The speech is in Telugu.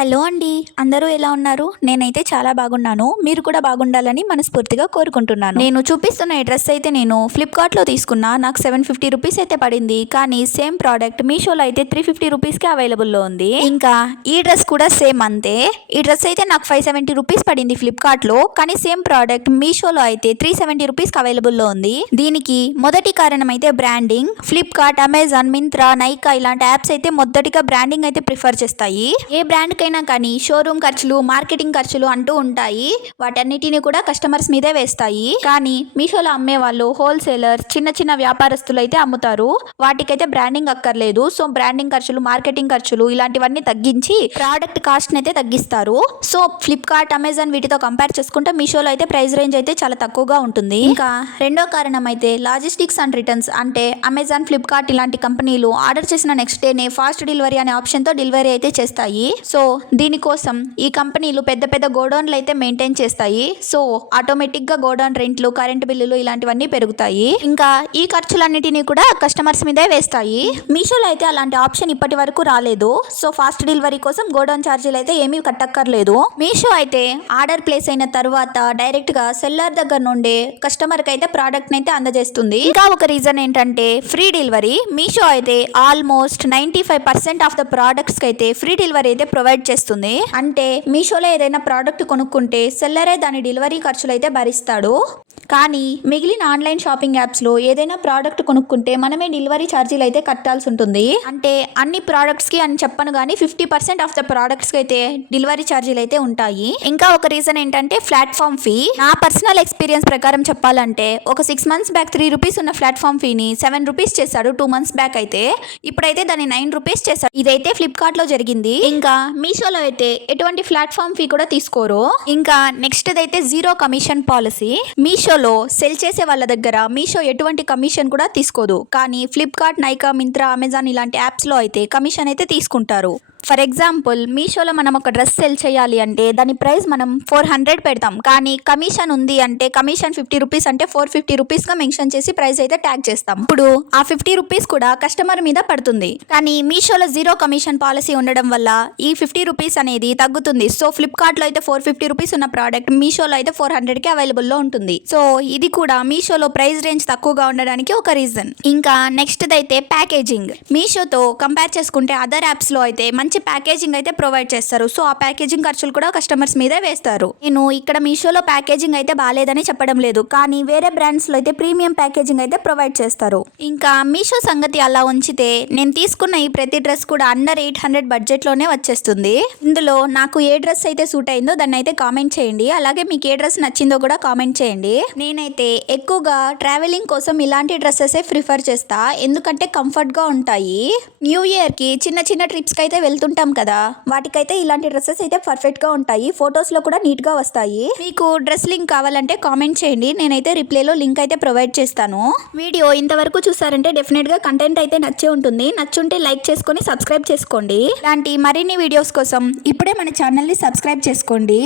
హలో అండి, అందరూ ఎలా ఉన్నారు? నేనైతే చాలా బాగున్నాను. మీరు కూడా బాగుండాలని మనస్ఫూర్తిగా కోరుకుంటున్నాను. నేను చూపిస్తున్న ఈ డ్రెస్ అయితే నేను ఫ్లిప్కార్ట్లో తీసుకున్నా. నాకు 750 రూపీస్ అయితే పడింది. కానీ సేమ్ ప్రోడక్ట్ మీషోలో అయితే 350 రూపీస్కి అవైలబుల్లో ఉంది. ఇంకా ఈ డ్రెస్ కూడా సేమ్ అంతే. ఈ డ్రెస్ అయితే నాకు 570 రూపీస్ పడింది ఫ్లిప్కార్ట్లో. కానీ సేమ్ ప్రోడక్ట్ మీషోలో అయితే 370 రూపీస్కి అవైలబుల్లో ఉంది. దీనికి మొదటి కారణం అయితే branding. Flipkart, Amazon, Myntra, Nykaa ఇలాంటి యాప్స్ అయితే మొదటిగా బ్రాండింగ్ అయితే ప్రిఫర్ చేస్తాయి. ఏ బ్రాండ్ కైనా కానీ షోరూమ్ ఖర్చులు, మార్కెటింగ్ ఖర్చులు అంటూ ఉంటాయి. వాటన్నిటిని కూడా కస్టమర్స్ మీదే వేస్తాయి. కానీ మీషోలో అమ్మే వాళ్ళు హోల్సేలర్, చిన్న చిన్న వ్యాపారస్తులు అయితే అమ్ముతారు. వాటికైతే బ్రాండింగ్ అక్కర్లేదు. సో బ్రాండింగ్ ఖర్చులు, మార్కెటింగ్ ఖర్చులు ఇలాంటివన్నీ తగ్గించి ప్రోడక్ట్ కాస్ట్ అయితే తగ్గిస్తారు. సో ఫ్లిప్కార్ట్, అమెజాన్ వీటితో కంపేర్ చేసుకుంటే మీషోలో అయితే ప్రైస్ రేంజ్ అయితే చాలా తక్కువగా ఉంటుంది. ఇంకా రెండో కారణం అయితే లాజిస్టిక్స్ అండ్ రిటర్న్స్. అంటే అమెజాన్, ఫ్లిప్కార్ట్ ఇలాంటి కంపెనీలు ఆర్డర్ చేసిన నెక్స్ట్ డేనే ఫాస్ట్ డెలివరీ అనే ఆప్షన్తో డెలివరీ అయితే చేస్తాయి. సో దీనికోసం ఈ కంపెనీలు పెద్ద పెద్ద గోడౌన్లు అయితే మెయింటైన్ చేస్తాయి. సో ఆటోమేటిక్గా గోడౌన్ రెంట్లు, కరెంట్ బిల్లులు ఇలాంటివన్నీ పెరుగుతాయి. ఇంకా ఈ ఖర్చులన్నిటినీ కూడా కస్టమర్స్ మీదే వేస్తాయి. మీషోలో అయితే అలాంటి ఆప్షన్ ఇప్పటి వరకు రాలేదు. సో ఫాస్ట్ డెలివరీ కోసం గోడౌన్ ఛార్జీలు అయితే ఏమీ కట్టక్కర్లేదు. మీషో అయితే ఆర్డర్ ప్లేస్ అయిన తర్వాత డైరెక్ట్ గా సెల్లర్ దగ్గర నుండి కస్టమర్ కి అయితే ప్రోడక్ట్ అయితే అందజేస్తుంది. ఇంకా ఒక రీజన్ ఏంటంటే ఫ్రీ డెలివరీ. మీషో అయితే ఆల్మోస్ట్ 95% ఆఫ్ ద ప్రోడక్ట్స్ కి అయితే ఫ్రీ డెలివరీ అయితే ప్రొవైడ్ చేస్తుంది. అంటే మీషోలో ఏదైనా ప్రోడక్ట్ కొనుక్కుంటే సెల్లరే దాని డెలివరీ ఖర్చులు అయితే భరిస్తాడు. కానీ మిగిలిన ఆన్లైన్ షాపింగ్ యాప్స్లో ఏదైనా ప్రోడక్ట్ కొనుక్కుంటే మనమే డెలివరీ ఛార్జీలు అయితే కట్టాల్సి ఉంటుంది. అంటే అన్ని ప్రోడక్ట్స్కి అని చెప్పను కానీ 50% ఆఫ్ ద ప్రోడక్ట్స్కి అయితే డెలివరీ ఛార్జీలు అయితే ఉంటాయి. ఇంకా ఒక రీజన్ ఏంటంటే ప్లాట్ఫామ్ ఫీ. నా పర్సనల్ ఎక్స్పీరియన్స్ ప్రకారం చెప్పాలంటే ఒక 6 months బ్యాక్ 3 రూపీస్ ఉన్న ప్లాట్ఫామ్ ఫీని 7 రూపీస్ చేశాడు 2 months బ్యాక్ అయితే. ఇప్పుడైతే దాన్ని 9 రూపీస్ చేశాడు. ఇదైతే ఫ్లిప్కార్ట్లో జరిగింది. ఇంకా మీషోలో అయితే ఎటువంటి ప్లాట్ఫామ్ ఫీ కూడా తీసుకోరు. ఇంకా నెక్స్ట్ అయితే జీరో కమిషన్ పాలసీ. మీషోలో సెల్ చేసే వాళ్ళ దగ్గర మీషో ఎటువంటి కమిషన్ కూడా తీసుకోదు. కానీ ఫ్లిప్కార్ట్, నైకా, మింత్రా, అమెజాన్ ఇలాంటి యాప్స్లో అయితే కమిషన్ అయితే తీసుకుంటారు. ఫర్ ఎగ్జాంపుల్ మీషోలో మనం ఒక డ్రెస్ సెల్ చేయాలి అంటే దాని ప్రైస్ మనం 400 పెడతాం. కానీ కమిషన్ ఉంది అంటే కమిషన్ 50 రూపీస్ అంటే 450 రూపీస్గా మెన్షన్ చేసి ప్రైస్ అయితే ట్యాగ్ చేస్తాం. ఇప్పుడు ఆ 50 రూపీస్ కూడా కస్టమర్ మీద పడుతుంది. కానీ మీషోలో జీరో కమిషన్ పాలసీ ఉండడం వల్ల ఈ 50 రూపీస్ అనేది తగ్గుతుంది. సో ఫ్లిప్కార్ట్లో అయితే 450 రూపీస్ ఉన్న ప్రోడక్ట్ మీషోలో అయితే 400కి అవైలబుల్లో ఉంటుంది. సో ఇది కూడా మీషోలో ప్రైస్ రేంజ్ తక్కువగా ఉండడానికి ఒక రీజన్. ఇంకా నెక్స్ట్ అయితే ప్యాకేజింగ్. మీషోతో కంపేర్ చేసుకుంటే అదర్ యాప్స్లో అయితే మంచి ప్యాకేజింగ్ అయితే ప్రొవైడ్ చేస్తారు. సో ఆ ప్యాకేజింగ్ ఖర్చులు కూడా కస్టమర్స్ మీదే వేస్తారు. నేను ఇక్కడ మీషోలో ప్యాకేజింగ్ అయితే బాగాలేదని చెప్పడం లేదు. కానీ వేరే బ్రాండ్స్లో అయితే ప్రీమియం ప్యాకేజింగ్ అయితే ప్రొవైడ్ చేస్తారు. ఇంకా మీషో సంగతి అలా ఉంచితే నేను తీసుకున్న ఈ ప్రతి డ్రెస్ కూడా అండర్ 800 బడ్జెట్లోనే వచ్చేస్తుంది. ఇందులో నాకు ఏ డ్రెస్ అయితే సూట్ అయిందో దాన్ని అయితే కామెంట్ చేయండి. అలాగే మీకు ఏ డ్రెస్ నచ్చిందో కూడా కామెంట్ చేయండి. నేనైతే ఎక్కువగా ట్రావెలింగ్ కోసం ఇలాంటి డ్రెస్సెస్ ప్రిఫర్ చేస్తా. ఎందుకంటే కంఫర్ట్గా ఉంటాయి. న్యూ ఇయర్కి చిన్న చిన్న ట్రిప్స్కి అయితే వెళ్తుంటాం కదా, వాటికైతే ఇలాంటి డ్రెస్సెస్ అయితే పర్ఫెక్ట్గా ఉంటాయి. ఫొటోస్లో కూడా నీట్గా వస్తాయి. మీకు డ్రెస్ లింక్ కావాలంటే కామెంట్ చేయండి. నేనైతే రిప్లైలో లింక్ అయితే ప్రొవైడ్ చేస్తాను. వీడియో ఇంతవరకు చూసారంటే డెఫినెట్గా కంటెంట్ అయితే నచ్చే ఉంటుంది. నచ్చుంటే లైక్ చేసుకొని సబ్స్క్రైబ్ చేసుకోండి. ఇలాంటి మరిన్ని వీడియోస్ కోసం ఇప్పుడే మన ఛానల్ని సబ్స్క్రైబ్ చేసుకోండి.